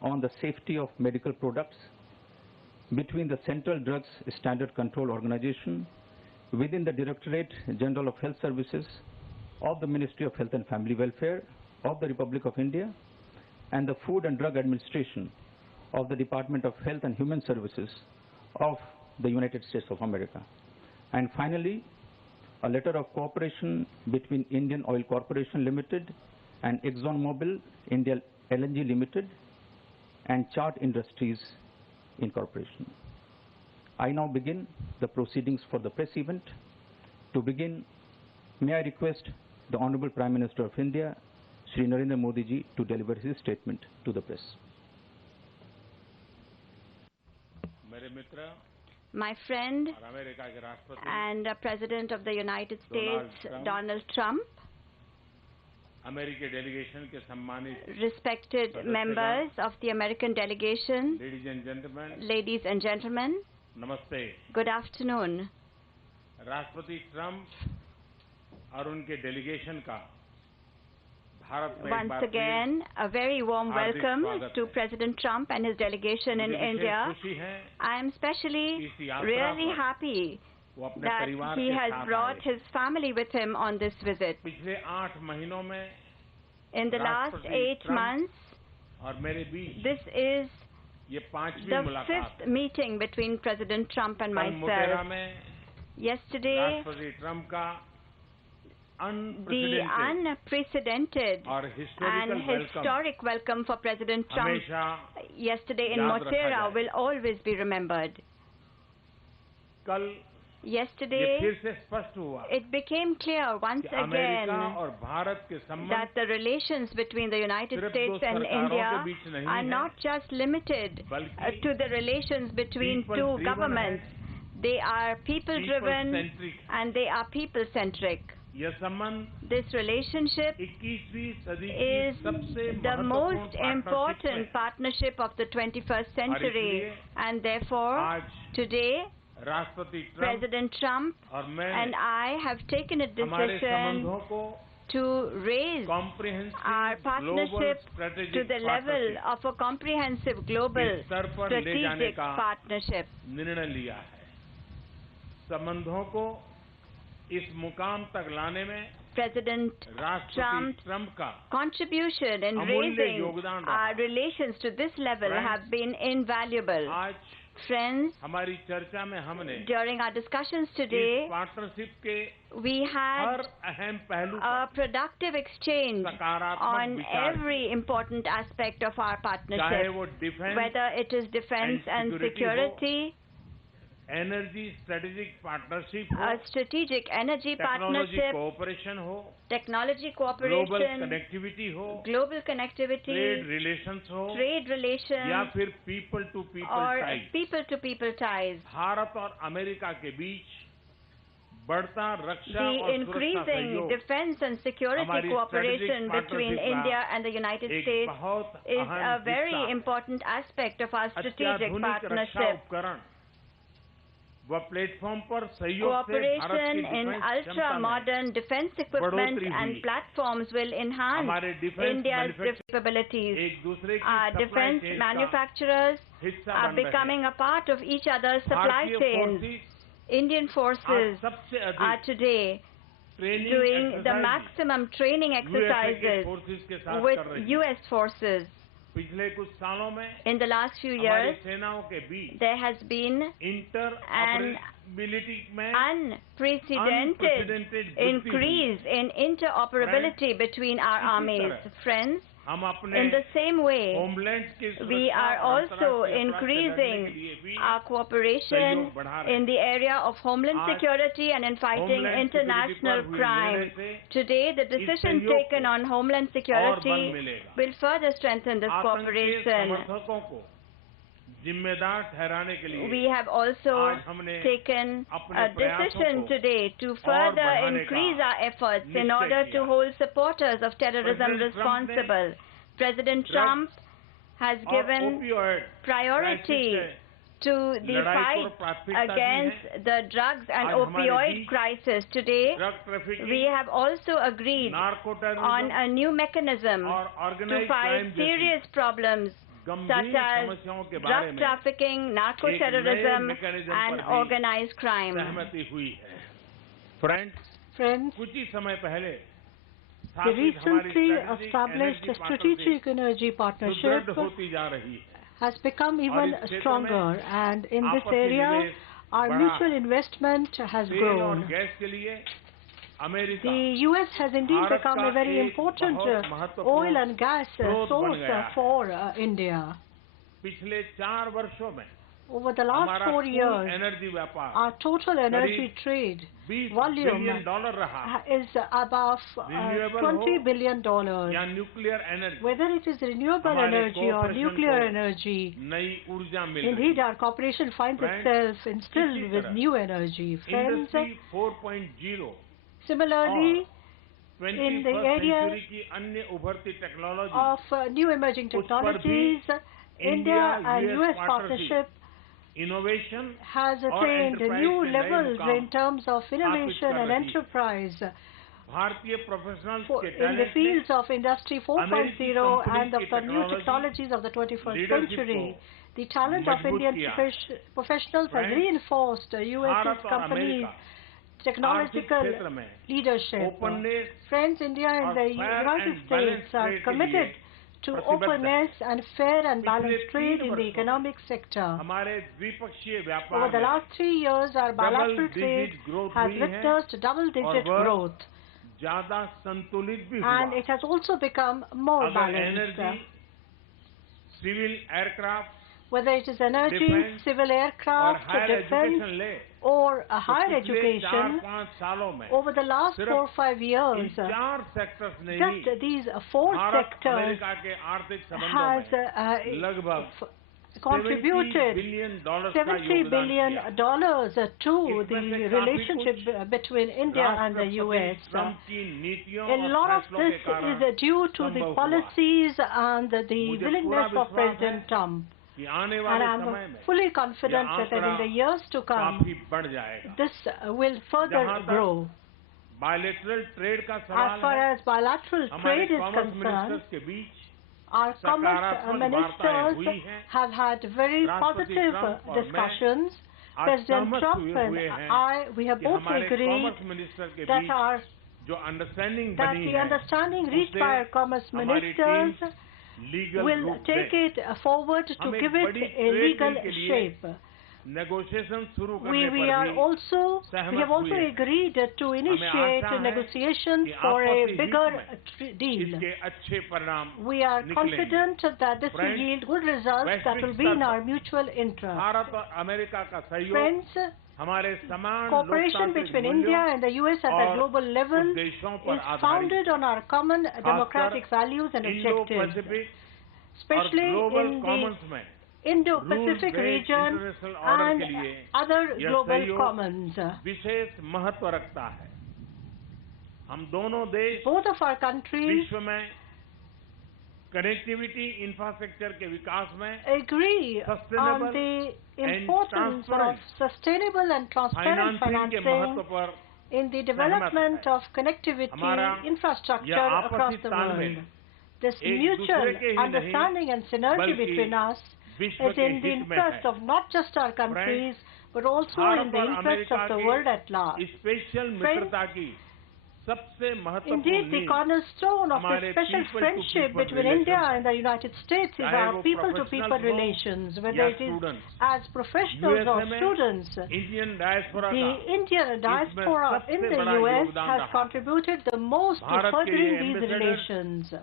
on the safety of medical products between the Central Drugs Standard Control Organization within the Directorate General of Health Services of the Ministry of Health and Family Welfare of the Republic of India and the Food and Drug Administration of the Department of Health and Human Services of the United States of America. And finally, a letter of cooperation between Indian Oil Corporation Limited and ExxonMobil India LNG Limited and Chart Industries Incorporation. I now begin the proceedings for the press event. To begin, may I request the Honorable Prime Minister of India, Shri Narendra Modi ji, to deliver his statement to the press. My friend and President of the United States, Donald Trump, respected members of the American delegation, ladies and gentlemen, good afternoon. राष्ट्रपति Trump और उनके delegation का Once again, a very warm welcome to President Trump and his delegation in India. I am especially really happy that he has brought his family with him on this visit. In the last 8 months, this is the 5th meeting between President Trump and myself. Yesterday, the unprecedented and historic welcome for President Trump yesterday in Motera will always be remembered. Yesterday, it became clear once again that the relations between the United States and India are not just limited to the relations between two governments. They are people-driven and they are people-centric. This relationship is the most important partnership of the 21st century, and therefore today President Trump and I have taken a decision to raise our partnership to the level of a comprehensive global strategic partnership. President Trump's contribution in raising our relations to this level have been invaluable. Friends, during our discussions today, we had a productive exchange on every important aspect of our partnership, whether it is defense and security, energy strategic partnership, a strategic energy partnership, technology cooperation, global connectivity, trade relations, या फिर people to people ties. Bharat और America के बीच बढ़ता रक्षा The और increasing defense and security cooperation between India and the United States is a very important aspect of our strategic partnership. Cooperation in ultra-modern defense equipment and platforms will enhance India's capabilities. Our defense manufacturers are becoming a part of each other's supply chains. Indian forces are today doing the maximum training exercises with US forces. In the last few years, there has been an unprecedented increase in interoperability between our armies. Friends, in the same way, we are also increasing our cooperation in the area of homeland security and in fighting international crime. Today, the decision taken on homeland security will further strengthen this cooperation. We have also taken a decision today to further increase our efforts in order to hold supporters of terrorism responsible. President Trump has given priority to the fight against the drugs and opioid crisis. Today, we have also agreed on a new mechanism to fight serious problems such as drug trafficking, narco-terrorism, and organized crime. Friends, the recently established strategic energy partnership has become even stronger, and in this area, our mutual investment has grown. The U.S. has indeed become a very important oil and gas source for India. Over the last 4 years, our total energy trade volume is above $20 billion. Whether it is renewable energy or nuclear energy, indeed our corporation finds itself instilled with new energy. Friends, similarly, in the area of new emerging technologies, India and U.S. partnership has attained new levels in terms of innovation and enterprise in the fields of Industry 4.0 and of the new technologies of the 21st century. The talent of Indian professionals has reinforced U.S. companies' technological leadership. Friends, India and the United States are committed to openness and fair and balanced trade in the economic sector. Over the last 3 years, our bilateral trade has witnessed double-digit growth, and it has also become more balanced. Whether it is energy, civil aircraft, defense, or higher education, over the last 4 or 5 years, just these 4 sectors has contributed $70 billion to the relationship between India and the U.S. A lot of this is due to the policies and the willingness of President Trump. And I'm fully confident that in the years to come, this will further grow. As far as bilateral trade is concerned, our commerce ministers have had very positive discussions. President Trump and we have both agreed that the understanding reached by our commerce ministers will take it forward to give it a legal shape. We have also agreed to initiate negotiations for a bigger deal. We are confident that this will yield good results that will be in our mutual interest. Friends, cooperation between India and the U.S. at a global level is founded on our common democratic values and objectives, especially in the Indo-Pacific region and other global commons. Both of our countries agree on the importance of sustainable and transparent financing in the development of connectivity infrastructure across the world. This mutual understanding and synergy between us is in the interest of not just our countries, but also in the interest of the world at large. Friends, indeed, the cornerstone of the special friendship between India and the United States is our people-to-people relations, whether it is as professionals or students. The Indian diaspora in the U.S. has contributed the most to furthering these relations.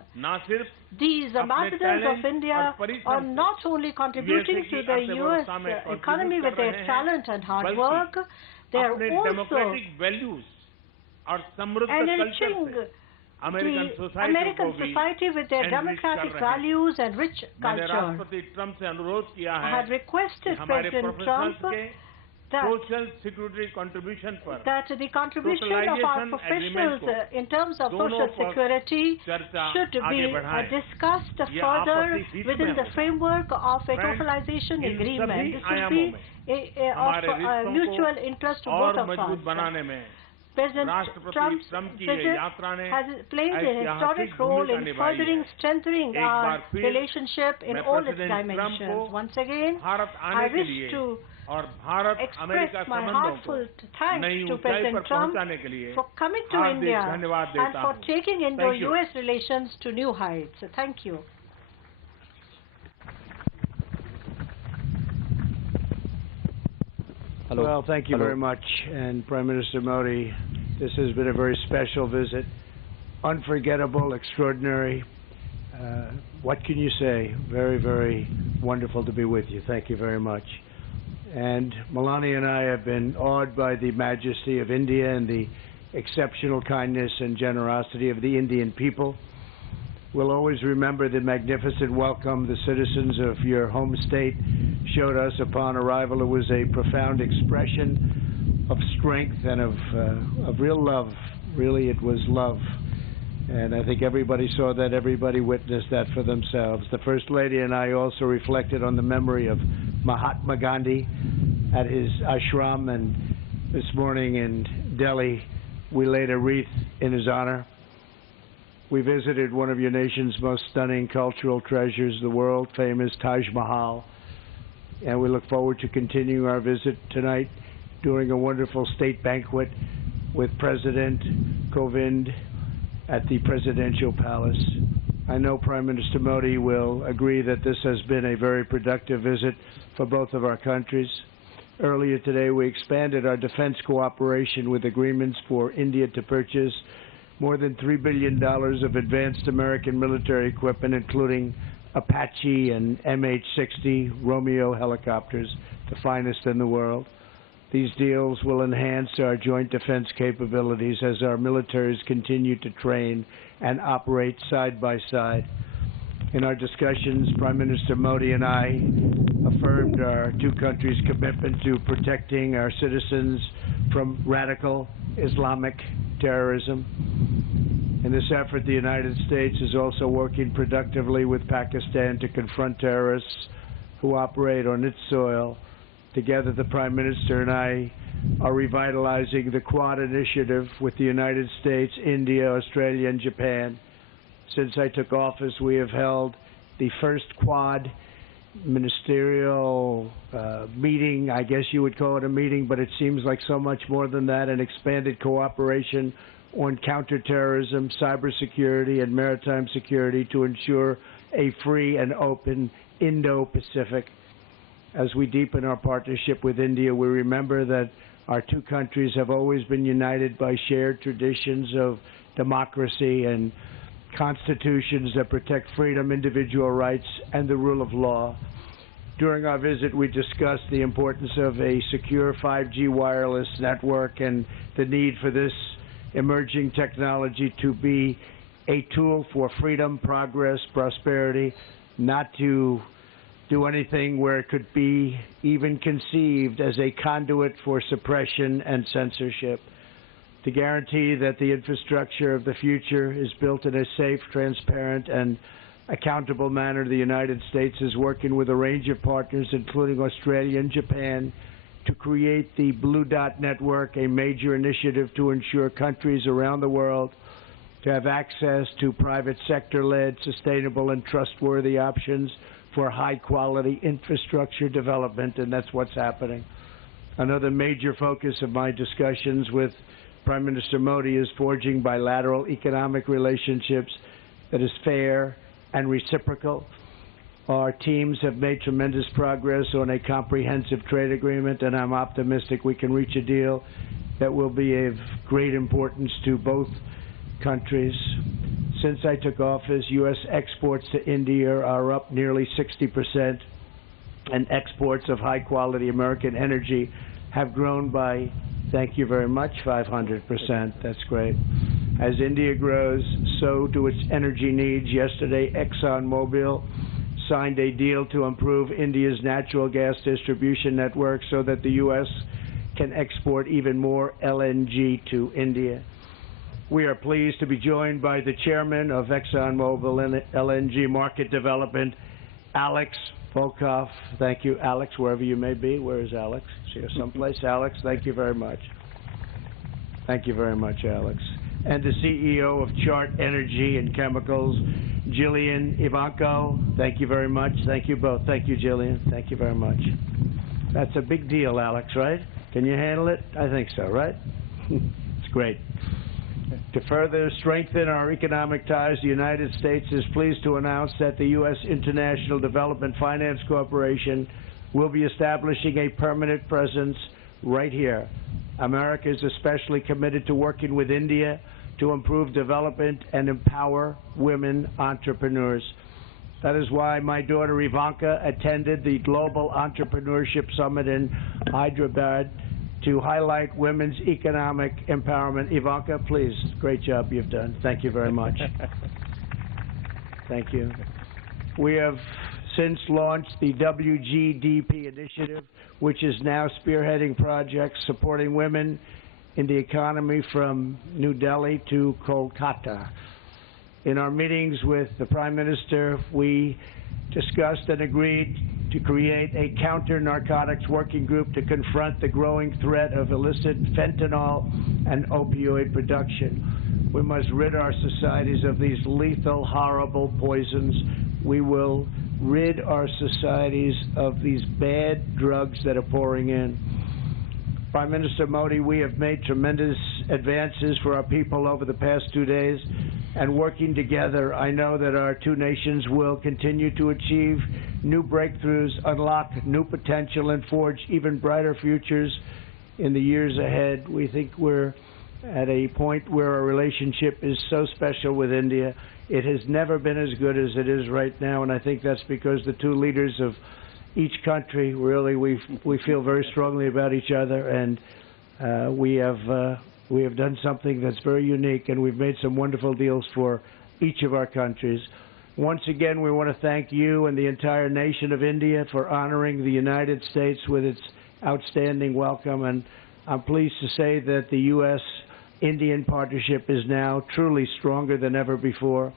These ambassadors of India are not only contributing to the U.S. economy with their talent and hard work, they are also enriching the American society with their democratic values and rich culture. I had requested President Trump that the contribution of our professionals in terms of social security should be discussed further within the framework of a totalization agreement. This will be of mutual interest to both of us. President Trump's visit has played an historic role in furthering strengthening our relationship in all its dimensions. Once again, I wish to express my heartfelt thanks to President Trump for coming to India and for taking Indo-US relations to new heights. Thank you. Hello. Well, thank you very much. And Prime Minister Modi, this has been a very special visit. Unforgettable, extraordinary. What can you say? Very, very wonderful to be with you. Thank you very much. And Melania and I have been awed by the majesty of India and the exceptional kindness and generosity of the Indian people. We'll always remember the magnificent welcome the citizens of your home state showed us upon arrival. It was a profound expression of strength and of real love. Really, it was love. And I think everybody saw that, everybody witnessed that for themselves. The First Lady and I also reflected on the memory of Mahatma Gandhi at his ashram, and this morning in Delhi we laid a wreath in his honor. We visited one of your nation's most stunning cultural treasures, the world-famous Taj Mahal, and we look forward to continuing our visit tonight during a wonderful state banquet with President Kovind at the Presidential Palace. I know Prime Minister Modi will agree that this has been a very productive visit for both of our countries. Earlier today, we expanded our defense cooperation with agreements for India to purchase more than $3 billion of advanced American military equipment, including Apache and MH-60 Romeo helicopters, the finest in the world. These deals will enhance our joint defense capabilities as our militaries continue to train and operate side by side. In our discussions, Prime Minister Modi and I affirmed our two countries' commitment to protecting our citizens from radical Islamic terrorism. In this effort, the United States is also working productively with Pakistan to confront terrorists who operate on its soil. Together, the Prime Minister and I are revitalizing the Quad initiative with the United States, India, Australia, and Japan. Since I took office, we have held the first Quad ministerial meeting. I guess you would call it a meeting, but it seems like so much more than that, an expanded cooperation on counterterrorism, cybersecurity, and maritime security to ensure a free and open Indo-Pacific. As we deepen our partnership with India, we remember that our two countries have always been united by shared traditions of democracy and constitutions that protect freedom, individual rights, and the rule of law. During our visit, we discussed the importance of a secure 5G wireless network and the need for this emerging technology to be a tool for freedom, progress, prosperity, not to do anything where it could be even conceived as a conduit for suppression and censorship. To guarantee that the infrastructure of the future is built in a safe, transparent, and accountable manner, the United States is working with a range of partners, including Australia and Japan, to create the Blue Dot Network, a major initiative to ensure countries around the world to have access to private sector-led, sustainable, and trustworthy options for high-quality infrastructure development, and that's what's happening. Another major focus of my discussions with Prime Minister Modi is forging bilateral economic relationships that is fair and reciprocal. Our teams have made tremendous progress on a comprehensive trade agreement, and I'm optimistic we can reach a deal that will be of great importance to both countries. Since I took office, U.S. exports to India are up nearly 60%, and exports of high-quality American energy have grown by, thank you very much, 500%. That's great. As India grows, so do its energy needs. Yesterday, ExxonMobil signed a deal to improve India's natural gas distribution network so that the U.S. can export even more LNG to India. We are pleased to be joined by the chairman of ExxonMobil LNG Market Development, Alex Volkov. Thank you, Alex, wherever you may be. Where is Alex? Is here someplace? Alex, thank you very much. Thank you very much, Alex. And the CEO of Chart Energy and Chemicals, Jillian Ivanko. Thank you very much. Thank you both. Thank you, Jillian. Thank you very much. That's a big deal, Alex, right? Can you handle it? I think so, right? It's great. To further strengthen our economic ties, the United States is pleased to announce that the U.S. International Development Finance Corporation will be establishing a permanent presence right here. America is especially committed to working with India to improve development and empower women entrepreneurs. That is why my daughter Ivanka attended the Global Entrepreneurship Summit in Hyderabad to highlight women's economic empowerment. Ivanka, please, great job you've done. Thank you very much. Thank you. We have since launched the WGDP initiative, which is now spearheading projects supporting women in the economy from New Delhi to Kolkata. In our meetings with the Prime Minister, we discussed and agreed to create a counter-narcotics working group to confront the growing threat of illicit fentanyl and opioid production. We must rid our societies of these lethal, horrible poisons. We will rid our societies of these bad drugs that are pouring in. Prime Minister Modi, we have made tremendous advances for our people over the past 2 days, and working together, I know that our two nations will continue to achieve new breakthroughs, unlock new potential, and forge even brighter futures in the years ahead. We think we're at a point where our relationship is so special with India. It has never been as good as it is right now, and I think that's because the two leaders of each country, really, we feel very strongly about each other, and we have done something that's very unique, and we've made some wonderful deals for each of our countries. Once again, we want to thank you and the entire nation of India for honoring the United States with its outstanding welcome, and I'm pleased to say that the U.S.-Indian partnership is now truly stronger than ever before.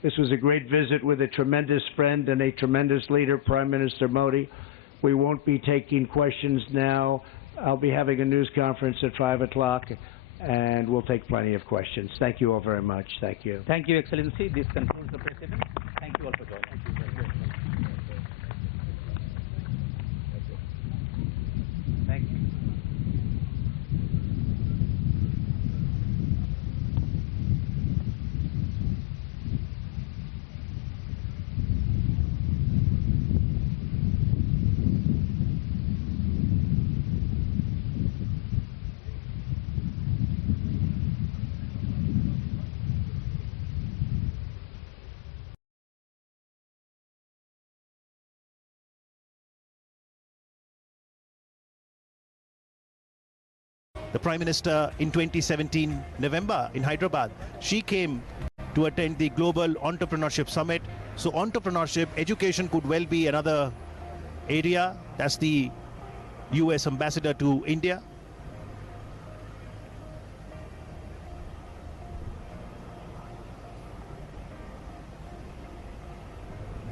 This was a great visit with a tremendous friend and a tremendous leader, Prime Minister Modi. We won't be taking questions now. I'll be having a news conference at 5 o'clock, and we'll take plenty of questions. Thank you all very much. Thank you. Thank you, Excellency. This concludes the President. Thank you all for joining. Thank you. The Prime Minister in 2017 November in Hyderabad, she came to attend the Global Entrepreneurship Summit. So entrepreneurship, education could well be another area. That's the US Ambassador to India.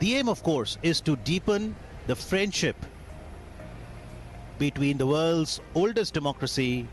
The aim, of course, is to deepen the friendship between the world's oldest democracy